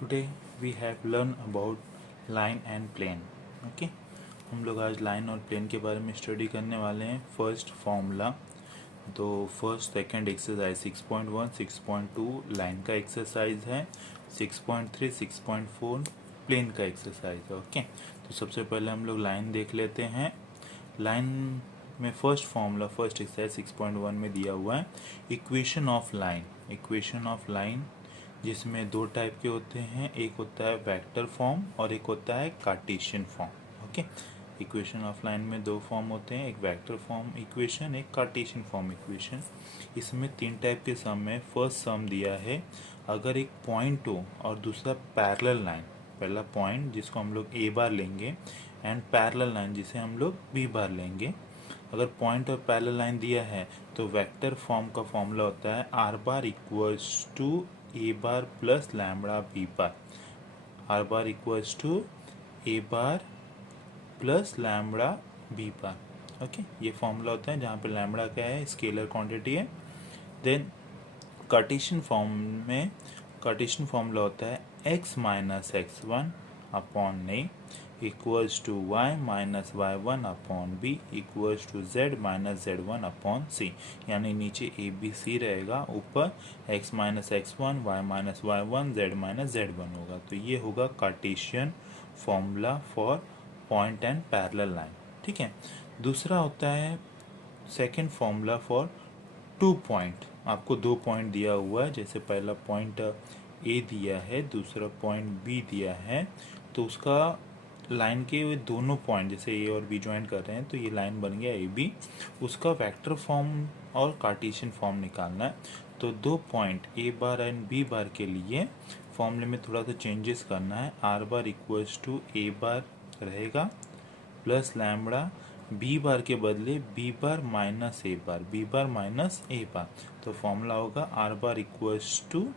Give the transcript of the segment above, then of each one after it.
Today we have learn about line and plane. Okay, हम लोग आज लाइन और प्लेन के बारे में स्टडी करने वाले हैं। फर्स्ट फॉर्मूला, तो फर्स्ट सेकंड एक्सरसाइज 6.1 6.2 लाइन का एक्सरसाइज है, 6.3 6.4 प्लेन का एक्सरसाइज है। ओके, तो सबसे पहले हम लोग लाइन देख लेते हैं। लाइन में फर्स्ट फॉर्मूला फर्स्ट एक्सरसाइज 6.1 में दिया हुआ है equation of line. Equation of line जिसमें दो टाइप के होते हैं, एक होता है वेक्टर फॉर्म और एक होता है Cartesian form. Okay, equation of line में दो फॉर्म होते हैं, एक वेक्टर फॉर्म इक्वेशन, एक कार्टेशियन फॉर्म इक्वेशन। इसमें तीन टाइप के सम है। फर्स्ट सम दिया है, अगर एक पॉइंट हो और दूसरा पैरेलल लाइन, पहला पॉइंट जिसको हम लोग ए बार लेंगे एंड पैरेलल लाइन जिसे हम लोग बी बार लेंगे। अगर पॉइंट और पैरेलल लाइन दिया है तो वेक्टर फॉर्म का फॉर्मूला होता है are bar equals to A bar plus lambda B bar. R bar equals to A bar plus lambda B bar. Okay, ये फॉर्मूला होता है जहाँ पे लैम्बडा क्या है, स्केलर क्वांटिटी है। देन कार्टेशियन फॉर्म में कार्टेशियन फॉर्मूला होता है x minus x one upon A equals to y minus Y one upon B equals to z minus Z one upon C. यानी नीचे ए बी सी रहेगा, ऊपर x minus x one, y minus Y one, z minus Z one होगा। तो ये होगा Cartesian formula for point and parallel line. ठीक है, दूसरा होता है second formula for two point. आपको दो पॉइंट दिया हुआ है, जैसे पहला पॉइंट ए दिया है, दूसरा पॉइंट बी दिया है, तो उसका लाइन के दोनों पॉइंट जैसे ए और बी ज्वाइन कर रहे हैं तो ये लाइन बन गया ए बी। उसका वेक्टर फॉर्म और कार्टेशियन फॉर्म निकालना है। तो दो point a bar and b bar के लिए फॉर्मूले में थोड़ा सा चेंजेस करना है। Are bar equals to A bar रहेगा प्लस लैम्बडा बी बार के बदले b bar minus a bar, b bar minus a bar. तो फॉर्मूला होगा r bar equals to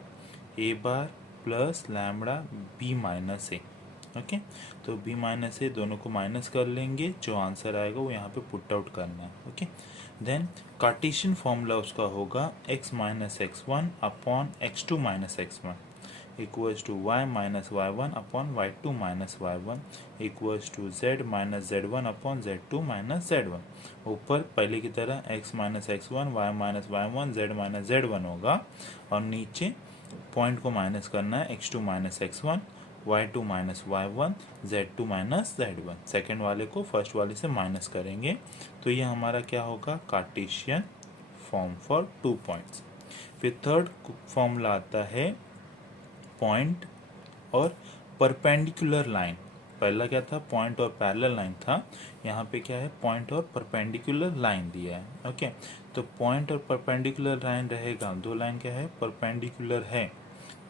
A bar plus lambda B minus a. Okay, तो B minus ए दोनों को minus कर लेंगे, जो आंसर आएगा वो यहाँ पे पुट आउट करना है। ओके, देन कार्टेशियन फॉर्मूला उसका होगा x minus x one upon x two minus x one equals to y minus Y one upon y two minus Y one equals to z minus Z one upon z two minus Z one. ऊपर पहले की तरह x minus x one, y minus Y one, z minus Z one होगा, और नीचे point को minus करना है, x two minus x one, y two minus Y one, z two minus Z one. Second वाले को फर्स्ट वाले से माइनस करेंगे, तो ये हमारा क्या होगा, Cartesian form for two points. फिर थर्ड फॉर्मूला आता है पॉइंट और परपेंडिकुलर लाइन। पहला क्या था, पॉइंट और पैरेलल लाइन था, यहाँ पे क्या है, पॉइंट और परपेंडिकुलर लाइन दिया है। ओके, तो पॉइंट और परपेंडिकुलर लाइन रहेगा, दो लाइन क्या है, परपेंडिकुलर है,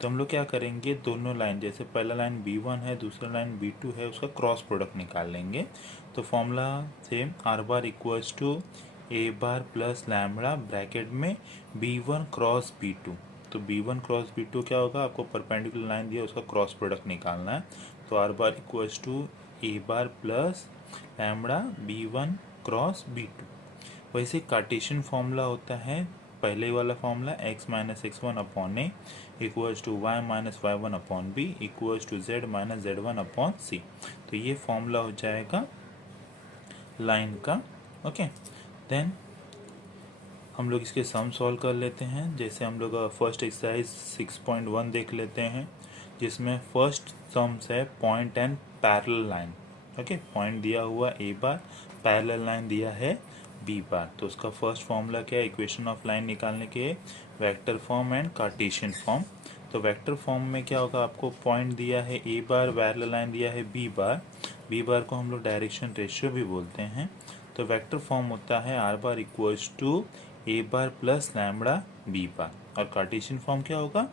तो हम लोग क्या करेंगे, दोनों लाइन जैसे पहला लाइन B1 है, दूसरा लाइन B2 है, उसका क्रॉस प्रोडक्ट निकाल लेंगे। तो formula same, r bar equals to A bar plus lambda bracket में B1 क्रॉस B2। तो B1 क्रॉस B2 क्या होगा, आपको परपेंडिकुलर लाइन दिया उसका क्रॉस प्रोडक्ट निकालना है। तो R bar equals to A bar plus lambda B1 cross B2। वैसे कार्टेशियन फॉर्मूला होता है पहले वाला formula x minus x one upon A equals to Y minus Y one upon B equals to Z minus Z one upon C. तो ये formula हो जाएगा line का। ओके, देन हम लोग इसके सम सॉल्व कर लेते हैं। जैसे हम लोग फर्स्ट एक्सरसाइज 6.1 देख लेते हैं, जिसमें फर्स्ट सम्स है point and parallel line. Okay, point दिया हुआ ए बार, पैरेलल लाइन दिया है बी बार। तो उसका फर्स्ट फॉर्मूला क्या है, इक्वेशन ऑफ लाइन निकालने के vector form and Cartesian form. तो वेक्टर फॉर्म में क्या होगा, आपको पॉइंट दिया है ए बार, पैरेलल लाइन दिया है बी बार। बी बार को हम लोग डायरेक्शन रेशियो भी बोलते हैं। तो वेक्टर फॉर्म होता है are bar equals to A bar plus lambda B bar, और कार्टेशियन फॉर्म क्या होगा,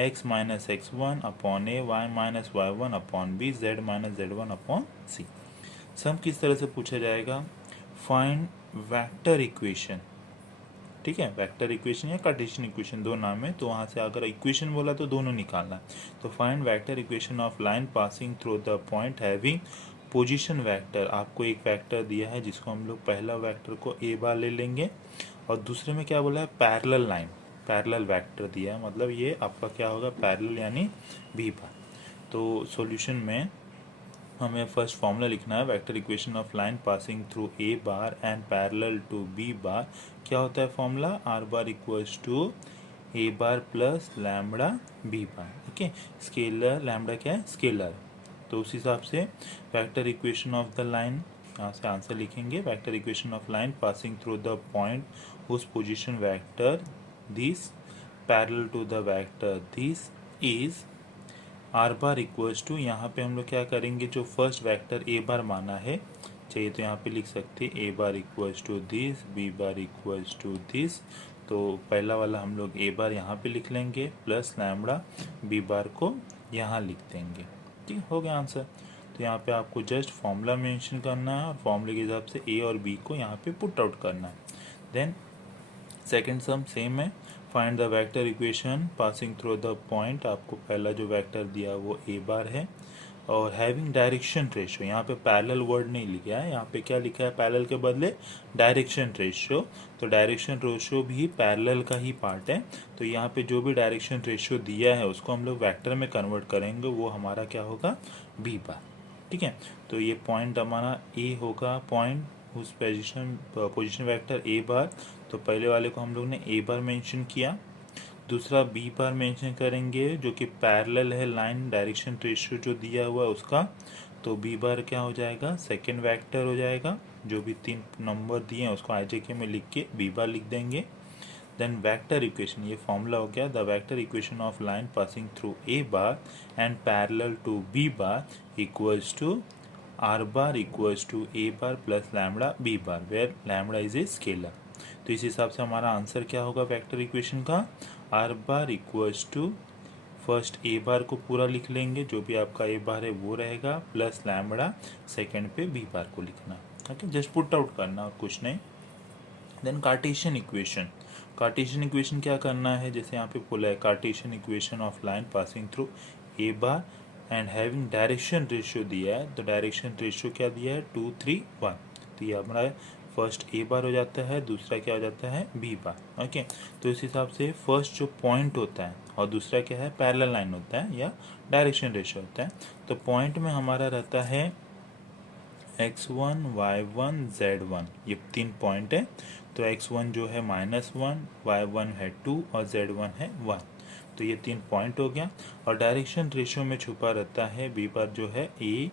x minus x one upon A, Y minus Y one upon B, Z minus Z one upon C. सम किस तरह से पूछा जाएगा, फाइंड वेक्टर इक्वेशन। ठीक है, वेक्टर इक्वेशन या कार्टेशियन इक्वेशन दो नाम है, तो वहाँ से अगर इक्वेशन बोला तो दोनों निकालना है। तो find vector equation of line passing through the point having position vector. आपको एक वेक्टर दिया है जिसको हम लोग पहला वेक्टर को ए बार ले लेंगे, और दूसरे में क्या बोला है, पैरेलल लाइन, पैरेलल वेक्टर दिया है, मतलब ये आपका क्या होगा, पैरेलल यानी बी बार। तो सॉल्यूशन में हमें फर्स्ट फॉर्मूला लिखना है, vector equation of line passing through A bar and parallel to B bar. क्या होता है formula? R bar equals to A bar plus lambda B bar. Okay, scalar lambda क्या है? स्केलर। तो उस हिसाब से vector equation of the line, यहाँ से आंसर लिखेंगे, vector equation of line passing through the point whose position vector this parallel to the vector this is r bar equals to, यहाँ पे हम लोग क्या करेंगे, जो फर्स्ट वेक्टर ए बार माना है चाहिए तो यहाँ पे लिख सकते हैं A bar equals to this, B bar equals to this. तो पहला वाला हम लोग ए बार यहाँ पे लिख लेंगे प्लस लैम्बडा बी बार को यहाँ लिख देंगे। ठीक, हो गया आंसर। तो यहाँ पे आपको जस्ट फॉर्मूला मेंशन करना है और फॉर्मूले के हिसाब से ए और बी को यहाँ पे पुट आउट करना है। देन सेकेंड सम सेम है, find the vector equation passing through the point. आपको पहला जो वेक्टर दिया वो ए बार है और हैविंग डायरेक्शन रेशियो, यहाँ पे पैरेलल वर्ड नहीं लिखा है, यहाँ पे क्या लिखा है पैरेलल के बदले डायरेक्शन रेशियो। तो डायरेक्शन रेशियो भी पैरेलल का ही पार्ट है। तो यहाँ पे जो भी डायरेक्शन रेशियो दिया है उसको हम लोग वेक्टर में कन्वर्ट करेंगे, वो हमारा क्या होगा? B bar. ठीक है, तो ये पॉइंट हमारा ए होगा, पॉइंट उस पोजीशन वेक्टर ए बार। तो पहले वाले को हम लोग ने ए बार मेंशन किया, दूसरा बी बार मेंशन करेंगे जो कि पैरेलल है लाइन डायरेक्शन रेशियो जो दिया हुआ है उसका। तो बी बार क्या हो जाएगा? सेकेंड वेक्टर हो जाएगा। जो भी 3 नंबर दिए हैं उसको IJK में लिख के बी बार लिख देंगे। देन वेक्टर इक्वेशन, ये फॉर्मूला हो गया, the vector equation of line passing through A bar and parallel to B bar equals to R bar equals to A bar plus lambda B bar, where lambda is a scalar. तो इस हिसाब से हमारा answer क्या होगा vector equation का? R bar equals to first A bar को पूरा लिख लेंगे, जो भी आपका ए बार है वो रहेगा, प्लस लैम्बडा सेकेंड पे बी बार को लिखना। ओके, जस्ट पुट आउट करना और कुछ नहीं। Then Cartesian equation, Cartesian equation क्या करना है? जैसे यहाँ पे बोला है Cartesian equation of line passing through A bar and having direction ratio दिया है। तो डायरेक्शन रेशियो क्या दिया है? 2 3 1। तो ये हमारा फर्स्ट ए बार हो जाता है, दूसरा क्या हो जाता है? B bar. ओके, तो इस हिसाब से फर्स्ट जो पॉइंट होता है और दूसरा क्या है? पैरेलल लाइन होता है या डायरेक्शन रेशियो होता है। तो पॉइंट में हमारा रहता है x1 y1 z1, ये 3 पॉइंट है। तो x1 जो है -1, y1 है 2 और z1 है 1। तो ये 3 पॉइंट हो गया। और डायरेक्शन रेशियो में छुपा रहता है बी बार जो है ए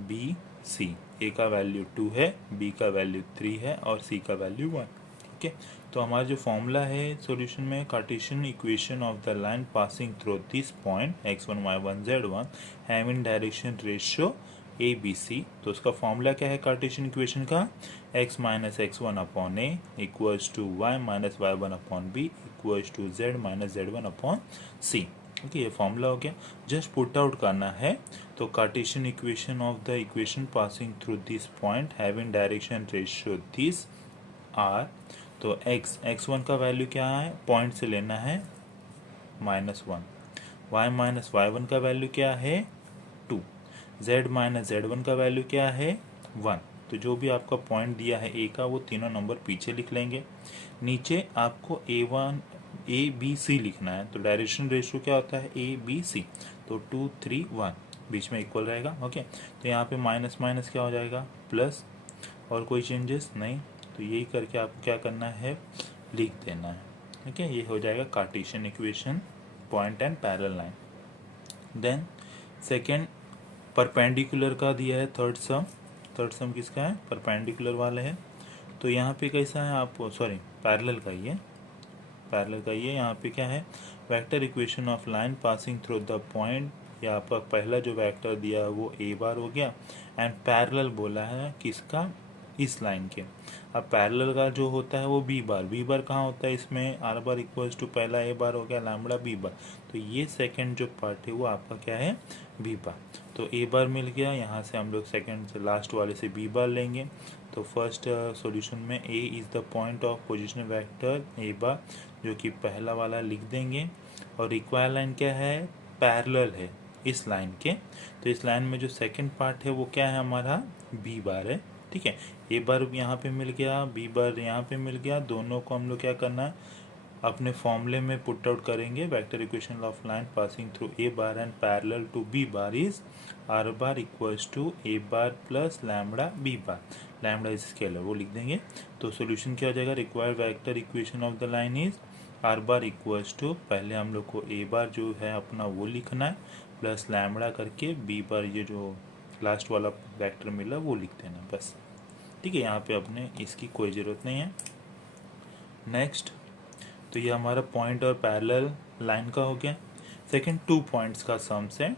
बी सी। ए का वैल्यू 2 है, बी का वैल्यू 3 है और सी का वैल्यू 1। ओके, तो हमारा जो फॉर्मूला है सॉल्यूशन में, Cartesian equation of the line passing through this point x1 y1 z1 having direction ratio a b c. तो उसका फॉर्मूला क्या है कार्टेशियन इक्वेशन का? x minus x1 upon A equals to y minus y1 upon B equals to z minus z1 upon c. Okay, ये formula हो गया, just put out करना है। तो Cartesian equation of the equation passing through this point having direction ratio this are. तो x1 का value क्या है? पॉइंट से लेना है -1, y माइनस y1 का वैल्यू क्या है? 2, z माइनस z1 का वैल्यू क्या है? 1। तो जो भी आपका पॉइंट दिया है ए का वो तीनों नंबर पीछे लिख लेंगे। नीचे आपको A1 ए बी सी लिखना है। तो डायरेक्शन रेशियो क्या होता है? A b c. तो 2 3 1 बीच में इक्वल रहेगा। ओके, तो यहाँ पे माइनस माइनस क्या हो जाएगा? प्लस। और कोई चेंजेस नहीं, तो यही करके आपको क्या करना है? लिख देना है। ओके, ये हो जाएगा Cartesian equation, point and parallel line. Then second perpendicular का दिया है थर्ड सम। थर्ड सम किसका है? परपेंडिकुलर वाला है। तो यहाँ पे कैसा है? आप सॉरी पैरेलल का ही है, पैरेलल का ये। यहाँ पे क्या है? Vector equation of line passing through the point, या आपका पहला जो वेक्टर दिया है वो ए बार हो गया एंड पैरेलल बोला है किसका? इस लाइन के। अब पैरेलल का जो होता है वो बी बार। बी बार कहाँ होता है इसमें? आर बार इक्वल्स टू पहला ए बार हो गया लैम्बडा बी बार। तो ये सेकंड जो पार्ट है वो आपका क्या है? B bar. तो ए बार मिल गया, यहाँ से हम लोग सेकंड से लास्ट वाले से बी बार लेंगे। तो फर्स्ट सॉल्यूशन में A is the point of position vector A bar, जो कि पहला वाला लिख देंगे। और रिक्वायर लाइन क्या है? पैरेलल है इस लाइन के। तो इस लाइन में जो सेकंड पार्ट है वो क्या है हमारा? बी बार है। ठीक है, ए बार यहाँ पे मिल गया, बी बार यहाँ पे मिल गया। दोनों को हम लोग क्या करना है? अपने फॉर्मूले में पुट आउट करेंगे vector equation of line passing through A bar and parallel to B bar is r bar equals to A bar plus lambda B bar, lambda is scalar, वो लिख देंगे। तो सोल्यूशन क्या हो जाएगा, required vector equation of the line is r bar equals to, पहले हम लोग को ए बार जो है अपना वो लिखना है प्लस लैम्बडा करके बी बार ये जो लास्ट वाला वेक्टर मिला वो लिख देना बस, ठीक है। यहाँ पे अपने इसकी कोई ज़रूरत नहीं है। नेक्स्ट, तो ये हमारा पॉइंट और पैरेलल लाइन का हो गया। सेकंड, 2 पॉइंट्स का सम्स है।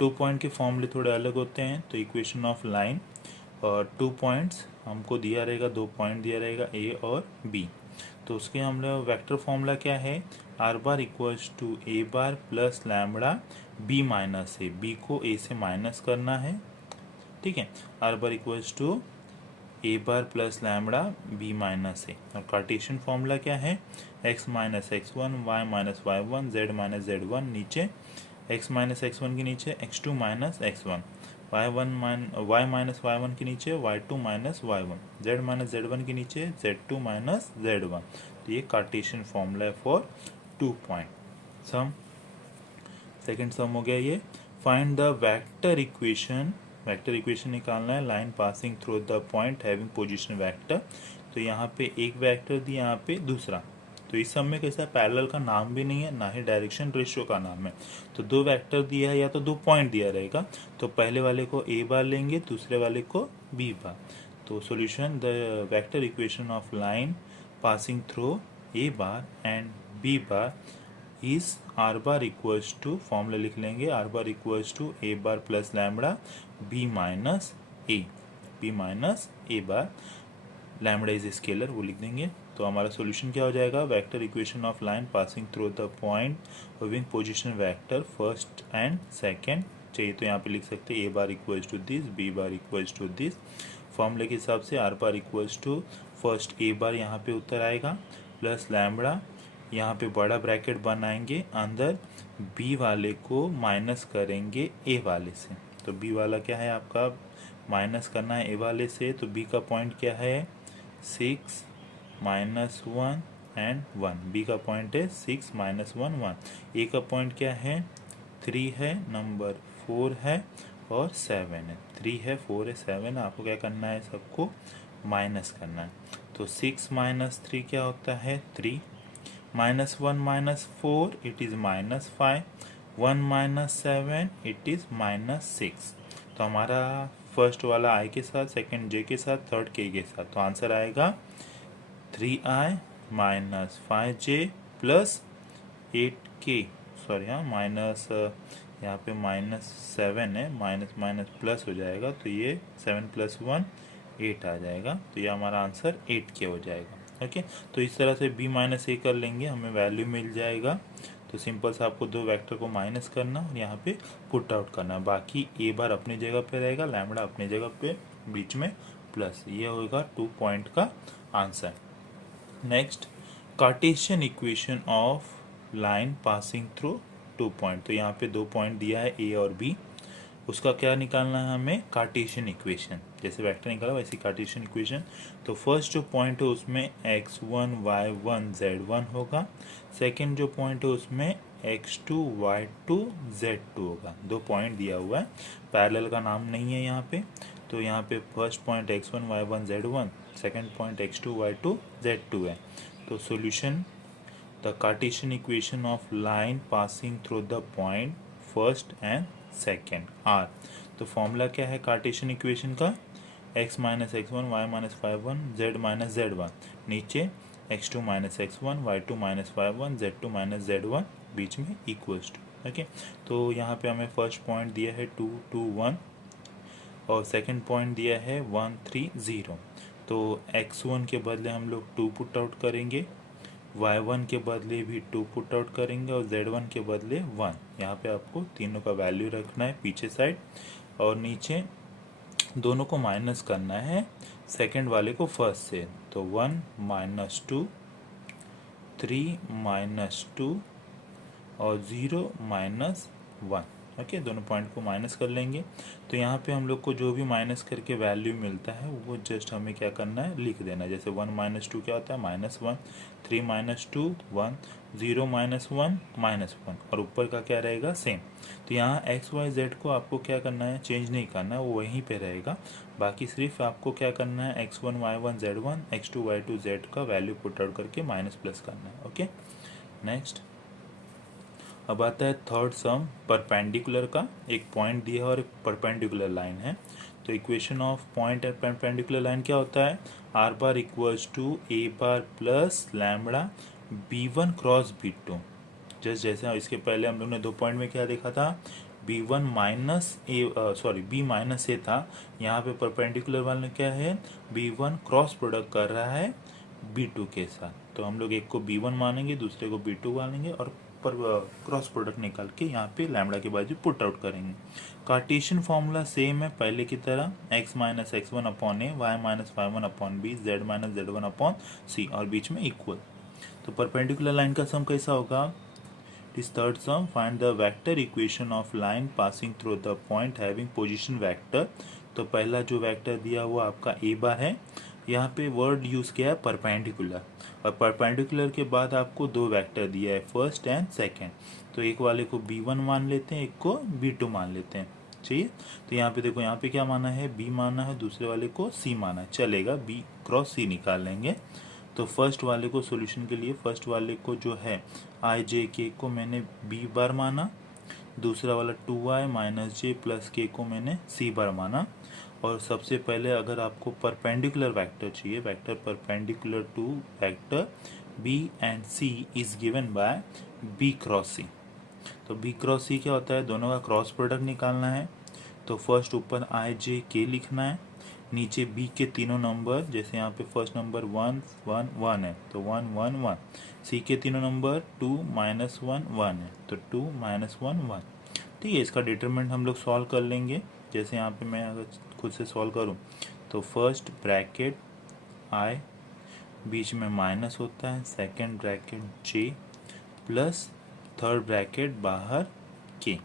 2 पॉइंट के फॉर्मूले थोड़े अलग होते हैं। तो इक्वेशन ऑफ लाइन और 2 पॉइंट्स हमको दिया रहेगा, 2 पॉइंट दिया रहेगा ए और बी। तो उसके हम लोग वेक्टर फॉर्मूला क्या है, are bar equals to A bar plus lambda B minus A, B को ए से माइनस करना है, ठीक है। Are bar equals to A bar plus lambda B minus A. और कार्टेशियन फॉर्मूला क्या है, x minus x one, y minus Y one, z minus Z one, नीचे एक्स माइनस एक्स वन के नीचे x two minus x one, y minus Y one के नीचे Y two minus Y one, z minus Z one के नीचे z two minus Z one. तो ये Cartesian formula है for 2 point. Sum, second sum हो गया ये, find the vector equation, vector equation निकालना है line passing through the point having position vector. तो यहाँ पे एक वेक्टर दिया, यहाँ पे दूसरा। तो इस सब में कैसा, पैरेलल का नाम भी नहीं है, ना ही डायरेक्शन रेशियो का नाम है। तो 2 वेक्टर दिया है या तो 2 पॉइंट दिया रहेगा, तो पहले वाले को ए बार लेंगे, दूसरे वाले को बी बार। तो solution, the vector equation of line passing through A bar and b bar is r bar equals to, formula लिख लेंगे, r bar equals to A bar plus lambda B minus A, b minus a bar, lambda is scalar, वो लिख देंगे। तो हमारा solution क्या हो जाएगा, vector equation of line passing through the point having position vector first and second चाहिए, तो यहाँ पे लिख सकते हैं A bar equals to this, B bar equals to this. फॉर्मूले के हिसाब से R bar equals to first A bar यहाँ पे उत्तर आएगा प्लस लैम्बडा, यहाँ पे बड़ा ब्रैकेट बनाएंगे, अंदर बी वाले को माइनस करेंगे ए वाले से। तो बी वाला क्या है आपका, माइनस करना है ए वाले से, तो बी का पॉइंट क्या है 6 माइनस 1 एंड 1, बी का पॉइंट है 6 माइनस 1 1, ए का पॉइंट क्या है 3 है, नंबर 4 है और 7 है, 3 है 4 है 7 है, आपको क्या करना है, सबको माइनस करना है। तो 6 माइनस 3 क्या होता है 3, minus 1 minus 4 it is minus 5, 1 minus 7 it is minus 6। तो हमारा फर्स्ट वाला आई के साथ, सेकंड जे के साथ, थर्ड के साथ, तो आंसर आएगा 3i minus 5j plus 8k, sorry हाँ माइनस, यहाँ पे माइनस 7 है, माइनस माइनस प्लस हो जाएगा, तो ये 7 प्लस 1 8 आ जाएगा। तो ये हमारा आंसर 8k हो जाएगा। ओके, तो इस तरह से b माइनस ए कर लेंगे, हमें वैल्यू मिल जाएगा। तो सिंपल से आपको 2 वेक्टर को माइनस करना और यहाँ पे पुट आउट करना, बाकी ए बार अपनी जगह पे रहेगा, लैम्बडा अपनी जगह पे, बीच में प्लस, ये होगा 2 पॉइंट का answer. Next, Cartesian equation of line passing through 2 point. तो यहाँ पे 2 पॉइंट दिया है ए और बी, उसका क्या निकालना है हमें, कार्टेशियन इक्वेशन। जैसे वेक्टर निकाला वैसे कार्टेशियन इक्वेशन। तो फर्स्ट जो पॉइंट है उसमें x1 y1 z1 होगा, सेकंड जो पॉइंट है उसमें x2 y2 z2 होगा। 2 पॉइंट दिया हुआ है, पैरेलल का नाम नहीं है यहाँ पे। तो यहाँ पे first point x1 y1 z1, second point x2 y2 z2 है। तो solution, the Cartesian equation of line passing through the point first and second are. तो फॉर्मूला क्या है कार्टेशियन इक्वेशन का, x minus x one, y minus Y one, z minus Z one, नीचे x2 minus x one, y two minus Y one, z two minus Z one, बीच में equals to. Okay, तो यहाँ पे हमें first point दिया है 2 2 1 और सेकंड पॉइंट दिया है 1 3 0। तो x1 के बदले हम लोग 2 पुट आउट करेंगे, y1 के बदले भी 2 पुट आउट करेंगे और z1 के बदले 1। यहाँ पे आपको तीनों का वैल्यू रखना है पीछे साइड, और नीचे दोनों को माइनस करना है सेकंड वाले को फर्स्ट से। तो 1 माइनस 2, 3 माइनस 2 और 0 माइनस 1। ओके, दोनों पॉइंट को माइनस कर लेंगे। तो यहाँ पे हम लोग को जो भी माइनस करके वैल्यू मिलता है वो जस्ट हमें क्या करना है, लिख देना है। जैसे 1 माइनस 2 क्या होता है, -1, 3 माइनस 2 1, 0 माइनस 1 -1, और ऊपर का क्या रहेगा, सेम। तो यहाँ एक्स वाई जेड को आपको क्या करना है, चेंज नहीं करना है, वो वहीं पे रहेगा। बाकी सिर्फ आपको क्या करना है, x1 y1 z1 x2 y2 z का वैल्यू पुट आउट करके माइनस प्लस करना है। ओके, नेक्स्ट अब आता है थर्ड सम परपेंडिकुलर का। एक पॉइंट दिया है और एक परपेंडिकुलर लाइन है। तो equation of point and perpendicular line क्या होता है, are bar equals to A bar plus lambda b1 cross b2। Just जैसे इसके पहले हम लोग ने 2 पॉइंट में क्या देखा था, b1 माइनस ए सॉरी b माइनस ए था। यहाँ पे परपेंडिकुलर वाले क्या है, b1 क्रॉस प्रोडक्ट कर रहा है b2 के साथ। तो हम लोग एक को b1 मानेंगे, दूसरे को b2 मानेंगे, और पर क्रॉस प्रोडक्ट निकाल के यहाँ पे लैम्बडा के बाजू पुट आउट करेंगे। कार्टेशियन फॉर्मूला सेम है पहले की तरह, x minus x1 upon A, y minus y1 upon B, z minus z1 upon C, और बीच में इक्वल। तो परपेंडिकुलर लाइन का सम कैसा होगा, This third sum, find the vector equation of line passing through the point having position vector। तो पहला जो वेक्टर दिया हुआ आपका ए बार है। यहाँ पे वर्ड यूज़ किया है परपेंडिकुलर, और परपेंडिकुलर के बाद आपको 2 वेक्टर दिया है, फर्स्ट एंड सेकंड। तो एक वाले को b1 मान लेते हैं, एक को b2 मान लेते हैं, चाहिए। तो यहाँ पे देखो, यहाँ पे क्या माना है, b माना है, दूसरे वाले को c माना है, चलेगा, b क्रॉस c निकाल लेंगे। तो फर्स्ट वाले को सॉल्यूशन के लिए, फर्स्ट वाले को जो है आई जे के को मैंने b बार माना, दूसरा वाला 2i माइनस जे प्लस के को मैंने c बार माना। और सबसे पहले अगर आपको परपेंडिकुलर वेक्टर चाहिए, vector perpendicular to vector b and c is given by b cross c। तो b क्रॉस c क्या होता है, दोनों का क्रॉस प्रोडक्ट निकालना है। तो फर्स्ट ऊपर आई जे के लिखना है, नीचे b के तीनों नंबर, जैसे यहाँ पे फर्स्ट नंबर 1 1 1 है तो 1 1 1, c के तीनों नंबर 2 माइनस 1 1 है तो 2 माइनस 1 1। ठीक है, इसका डिटरमिनेंट हम लोग सॉल्व कर लेंगे। जैसे यहाँ पे मैं अगर खुद से सॉल्व करूँ तो फर्स्ट ब्रैकेट i, बीच में माइनस होता है, second bracket j plus third bracket बाहर k।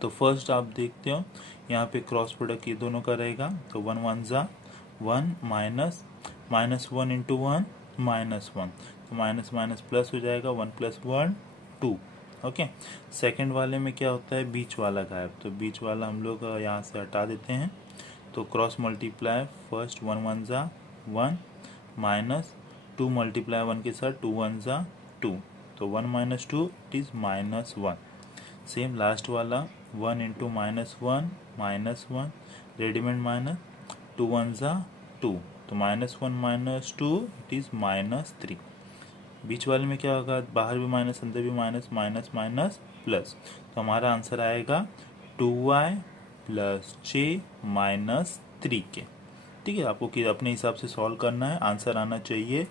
तो फर्स्ट आप देखते हो यहाँ पे क्रॉस प्रोडक्ट ये दोनों का रहेगा, तो 1 1 जा 1 माइनस माइनस 1 इंटू 1 माइनस 1, तो माइनस माइनस प्लस हो जाएगा, 1 प्लस 1 2। ओके, सेकंड वाले में क्या होता है, बीच वाला गायब, तो बीच वाला हम लोग यहाँ से हटा देते हैं। तो क्रॉस मल्टीप्लाई, फर्स्ट 1 1 जा 1 माइनस 2 मल्टीप्लाई 1 के साथ 2 1 जा 2, तो 1 minus 2 it is minus 1। Same last वाला 1 into minus 1 minus 1, readymade minus 2 1 जा 2, तो minus 1 minus 2 it is minus 3। बीच वाले में क्या होगा, बाहर भी माइनस अंदर भी माइनस, माइनस माइनस प्लस, तो हमारा आंसर आएगा 2y plus j minus 3k। ठीक है, आपको कि अपने हिसाब से सॉल्व करना है। आंसर आना चाहिए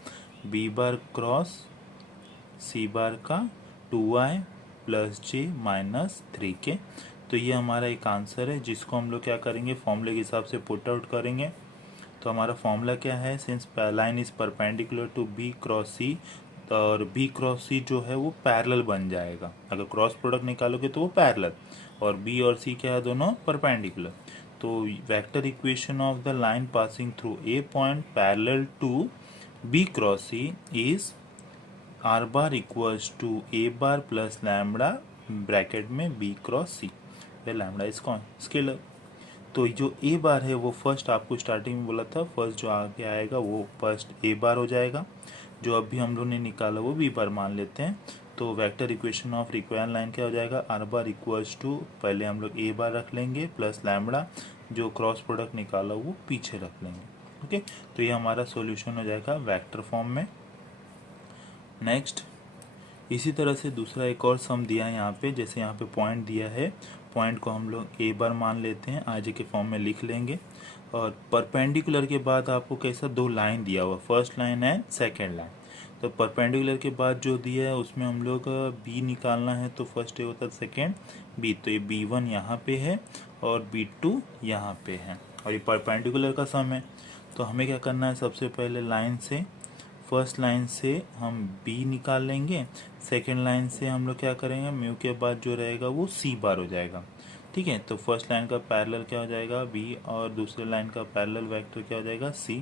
b बार क्रॉस c बार का 2y plus j minus 3k। तो ये हमारा एक आंसर है, जिसको हम लोग क्या करेंगे, फॉर्मूले के हिसाब से पुट आउट करेंगे। तो हमारा फॉर्मूला क्या है, since line is perpendicular to b cross c, और b क्रॉस c जो है वो पैरेलल बन जाएगा। अगर क्रॉस प्रोडक्ट निकालोगे तो वो पैरेलल, और b और c क्या है, दोनों परपेंडिकुलर। तो vector equation of the line passing through a point parallel to b cross c is r bar equals to A bar plus lambda bracket में b cross c, where lambda is कौन, scalar. तो जो ए बार है वो first आपको starting में बोला था, फर्स्ट जो आगे आएगा वो फर्स्ट ए बार हो जाएगा, जो अभी हम लोग ने निकाला वो बी बार मान लेते हैं। तो vector equation of required line क्या हो जाएगा, आर बार इक्वल्स टू, पहले हम लोग ए बार रख लेंगे प्लस लैम्बडा, जो क्रॉस प्रोडक्ट निकाला वो पीछे रख लेंगे। ओके, तो ये हमारा सॉल्यूशन हो जाएगा वेक्टर फॉर्म में। नेक्स्ट, इसी तरह से दूसरा एक और सम दिया है यहाँ पे, जैसे यहाँ पे पॉइंट दिया है, पॉइंट को हम लोग ए बार मान लेते हैं, आज के फॉर्म में लिख लेंगे। और परपेंडिकुलर के बाद आपको कैसा 2 लाइन दिया हुआ, first line and second line. तो परपेंडिकुलर के बाद जो दिया है उसमें हम लोग बी निकालना है, तो फर्स्ट ए होता है सेकंड बी, तो ये b1 यहाँ पे है और b2 यहाँ पे है, और ये परपेंडिकुलर का सम है। तो हमें क्या करना है, सबसे पहले लाइन से फर्स्ट लाइन से हम बी निकाल लेंगे, सेकेंड लाइन से हम लोग क्या करेंगे, म्यू के बाद जो रहेगा वो सी बार हो जाएगा। ठीक है, तो फर्स्ट लाइन का पैरेलल क्या हो जाएगा, बी, और दूसरे लाइन का पैरेलल वेक्टर क्या हो जाएगा, सी।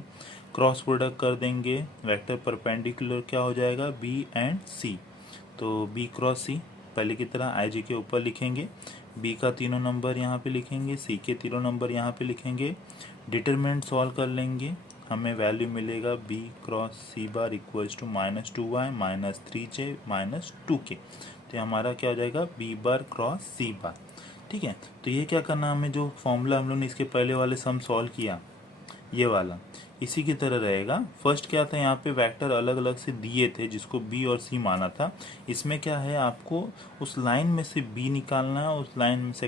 क्रॉस प्रोडक्ट कर देंगे, वेक्टर परपेंडिकुलर क्या हो जाएगा, बी एंड सी। तो बी क्रॉस सी पहले की तरह आई जी के ऊपर लिखेंगे, बी का तीनों नंबर यहाँ पे लिखेंगे, सी के तीनों नंबर यहाँ पे लिखेंगे। डिटरमिनेंट सॉल्व कर लेंगे, हमें वैल्यू मिलेगा b cross c bar equals to -2y -3j -2k। तो हमारा क्या हो जाएगा, बी बार क्रॉस सी बार। ठीक है, तो ये क्या करना, हमें जो फॉर्मूला हम लोग ने इसके पहले वाले सम सॉल्व किया ये वाला, इसी की तरह रहेगा। फर्स्ट क्या था, यहाँ पे वेक्टर अलग अलग से दिए थे जिसको बी और सी माना था। इसमें क्या है, आपको उस लाइन में से बी निकालना है, उस लाइन में से